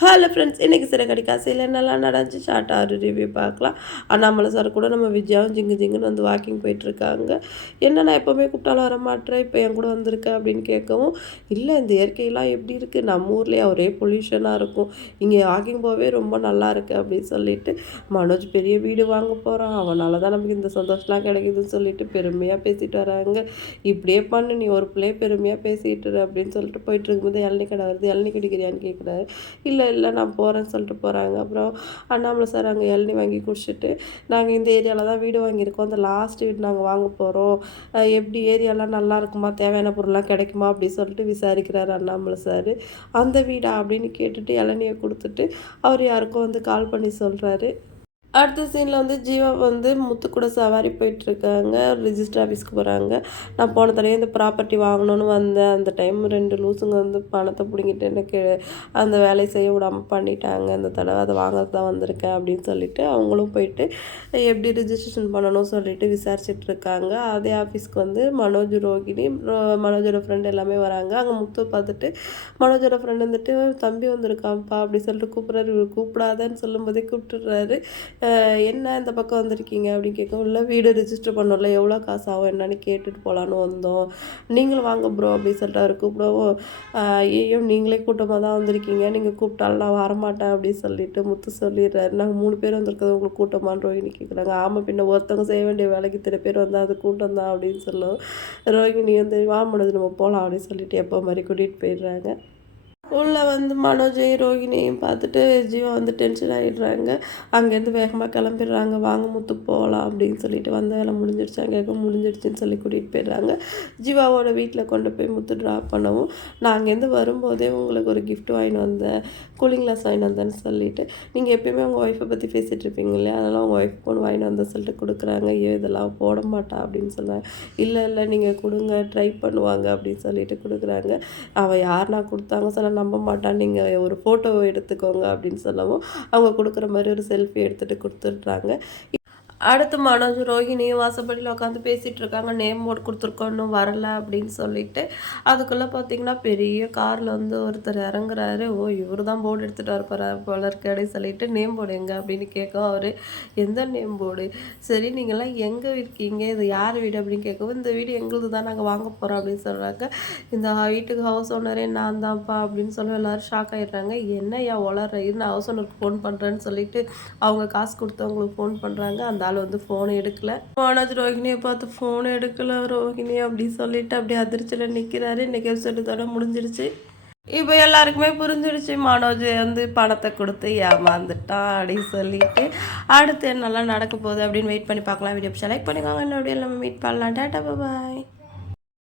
Hello friends இன்றைக்கி சிறகடி காசையில் என்னெல்லாம் நடந்துச்சு? ஷார்ட்டாக ஒரு ரிவ்யூ பார்க்கலாம். அண்ணாமலை சார் கூட நம்ம விஜயாவும் ஜிங்கு ஜிங்குன்னு வந்து வாக்கிங் போயிட்டுருக்காங்க. என்ன நான் எப்போவுமே கூப்பிட்டாலும் வரமாட்டேன் இப்போ என் கூட வந்திருக்க அப்படின்னு கேட்கவும் இல்லை இந்த இயற்கையெல்லாம் எப்படி இருக்குது நம்ம ஊர்லேயே ஒரே பொல்யூஷனாக இருக்கும். இங்கே வாக்கிங் போகவே ரொம்ப நல்லா இருக்குது அப்படின்னு சொல்லிட்டு மனோஜ் பெரிய வீடு வாங்க போகிறான் அவனால தான் நமக்கு இந்த சந்தோஷம்லாம் கிடைக்குதுன்னு சொல்லிட்டு பெருமையாக பேசிட்டு வராங்க. இப்படியே பண்ணு நீ ஒரு பிள்ளைய பெருமையாக பேசிட்டுரு அப்படின்னு சொல்லிட்டு போயிட்டு இருக்கும்போது இளநீ கடை வருது இளநீ குடிக்கிறியான்னு கேட்குறாரு இல்லை இல்லை நான் போகிறேன்னு சொல்லிட்டு போகிறாங்க அப்புறம் அண்ணாமலை சார் அங்கே இளநி வாங்கி குடிச்சிட்டு நாங்கள் இந்த ஏரியாவில் தான் வீடு வாங்கியிருக்கோம். அந்த லாஸ்ட் வீடு நாங்கள் வாங்க போகிறோம் எப்படி ஏரியாலாம் நல்லா இருக்குமா தேவையான பொருள்லாம் கிடைக்குமா அப்படி சொல்லிட்டு விசாரிக்கிறாரு அண்ணாமலை சார். அந்த வீடா அப்படின்னு கேட்டுட்டு இளநியை கொடுத்துட்டு அவர் யாருக்கும் வந்து கால் பண்ணி சொல்கிறாரு அடுத்த சீனில் வந்து ஜீவா வந்து முத்து கூட சவாரி போயிட்டுருக்காங்க. ரிஜிஸ்டர் ஆஃபீஸ்க்கு போகிறாங்க நான் போன தடவை இந்த ப்ராப்பர்ட்டி வாங்கணும்னு வந்தேன். அந்த டைம் ரெண்டு லூசுங்க வந்து பணத்தை பிடிங்கிட்டு எனக்கு அந்த வேலையை செய்ய விடாமல் பண்ணிட்டாங்க. இந்த தடவை அதை வாங்க தான் வந்திருக்கேன் அப்படின்னு சொல்லிட்டு அவங்களும் போயிட்டு எப்படி ரிஜிஸ்ட்ரேஷன் பண்ணணும் சொல்லிட்டு விசாரிச்சுட்டு இருக்காங்க. அதே ஆஃபீஸ்க்கு வந்து மனோஜ் ரோகிணி மனோஜோட ஃப்ரெண்ட் எல்லாமே வராங்க. அங்கே முத்து பார்த்துட்டு மனோஜோட ஃப்ரெண்ட் வந்துட்டு தம்பி வந்திருக்கான்ப்பா அப்படி சொல்லிட்டு கூப்பிட்றாரு. கூப்பிடாதன்னு சொல்லும்போதே கூப்பிட்டுறாரு என்ன இந்த பக்கம் வந்திருக்கீங்க? அப்படின்னு கேட்கும் இல்லை வீடு ரிஜிஸ்டர் பண்ணோம்ல எவ்வளோ காசு ஆகும் என்னன்னு கேட்டுட்டு போகலான்னு வந்தோம். நீங்களும் வாங்க ப்ரோ அப்படின்னு சொல்லிட்டு அவர் கூப்பிடவும் ஐயோ நீங்களே கூட்டமாக தான் வந்திருக்கீங்க நீங்கள் கூப்பிட்டாலும் நான் வரமாட்டேன் அப்படின்னு சொல்லிட்டு முத்து சொல்லிடுறாரு. நாங்கள் மூணு பேர் வந்திருக்கிறது உங்களுக்கு கூட்டமான்னு ரோஹிணி கேட்குறாங்க ஆமாம் பின்ன ஒருத்தவங்க செய்ய வேண்டிய வேலைக்கு இத்தனை பேர் வந்தால் அது கூட்டம் தான் அப்படின்னு சொல்லும். ரோஹிணி வந்து வா நம்ம போகலாம் அப்படின்னு சொல்லிட்டு எப்போ மாதிரி கூட்டிகிட்டு போயிடுறாங்க. உள்ளே வந்து மனோஜையும் ரோகிணியையும் பார்த்துட்டு ஜீவா வந்து டென்ஷன் ஆகிடுறாங்க அங்கேருந்து வேகமாக கிளம்பிடுறாங்க. வாங்க முத்து போகலாம் அப்படின்னு சொல்லிட்டு வந்த வேலை முடிஞ்சிடுச்சு அங்கே முடிஞ்சிடுச்சுன்னு சொல்லி கூட்டிகிட்டு போயிடுறாங்க. ஜீவாவோட வீட்டில் கொண்டு போய் முத்து ட்ராப் பண்ணவும் நான் அங்கேருந்து வரும்போதே உங்களுக்கு ஒரு கிஃப்ட் வாங்கிட்டு வந்தேன். கூலிங் கிளாஸ் வாங்கிட்டு வந்தேன்னு சொல்லிட்டு. நீங்கள் எப்பயுமே உங்கள் ஒய்ஃபை பற்றி பேசிகிட்டு இருப்பீங்க இல்லையா? அதெல்லாம் உங்கள் ஒய்ஃப் பொண்ணு வாங்கிட்டு வந்த சொல்லிட்டு கொடுக்குறாங்க. ஐயோ இதெல்லாம் போட மாட்டா அப்படின்னு சொல்லுவாங்க இல்லை இல்லை நீங்கள் கொடுங்க. ட்ரை பண்ணுவாங்க அப்படின்னு சொல்லிட்டு கொடுக்குறாங்க. அவள் யாருனா கொடுத்தாங்க. சொல்ல நம்ப மாட்டான். நீங்கள் ஒரு ஃபோட்டோ எடுத்துக்கோங்க அப்படின்னு சொல்லவும் அவங்க கொடுக்குற மாதிரி ஒரு செல்ஃபி எடுத்துகிட்டு கொடுத்துட்றாங்க. அடுத்து மனோஜ் ரோஹிணியும் வாசப்படியில் உட்காந்து பேசிகிட்டு இருக்காங்க. நேம் போர்டு கொடுத்துருக்கோம் இன்னும் வரல அப்படின்னு சொல்லிட்டு. அதுக்குள்ளே பார்த்தீங்கன்னா பெரிய காரில் வந்து ஒருத்தர் இறங்குறாரு. ஓ இவர் தான் போர்டு எடுத்துகிட்டு வரப்போற போல இருக்கு அப்படின்னு சொல்லிட்டு நேம் போர்டு எங்கே? அப்படின்னு கேட்கும் அவர். எந்த நேம் போர்டு சரி நீங்கள்லாம் எங்கே இருக்கீங்க? இது யார் வீடு? அப்படின்னு கேட்கவும் இந்த வீடு எங்களுது தான் நாங்கள் வாங்க போகிறோம் அப்படின்னு சொல்கிறாங்க இந்த வீட்டுக்கு ஹவுஸ் ஓனரே நான் தான்ப்பா அப்படின்னு சொல்லி எல்லோரும் ஷாக் ஆகிடுறாங்க என்ன ஏன் வளர்ற ஹவுஸ் ஓனருக்கு ஃபோன் பண்ணுறேன்னு சொல்லிட்டு அவங்க காசு கொடுத்தவங்களுக்கு ஃபோன் பண்ணுறாங்க அந்த ஆள் வந்து ஃபோன் எடுக்கல. போனது ரோஹிணியை பார்த்து ஃபோன் எடுக்கல ரோஹிணி அப்படி சொல்லிட்டு அப்படியே அதிர்ச்சியில் நிற்கிறாரு இன்றைக்கி எபிசோடு முடிஞ்சிருச்சு. இப்போ எல்லாருக்குமே புரிஞ்சிடுச்சு மனோஜ் வந்து பணத்தை கொடுத்து ஏமாந்துட்டான் அப்படின்னு சொல்லிட்டு. அடுத்து என்னெல்லாம் நடக்க போகுது அப்படின்னு வெயிட் பண்ணி பார்க்கலாம். வீடியோ செலக்ட் பண்ணிக்கோங்க. என்னோட நம்ம மீட் பண்ணலாம். டேட்டா பாய்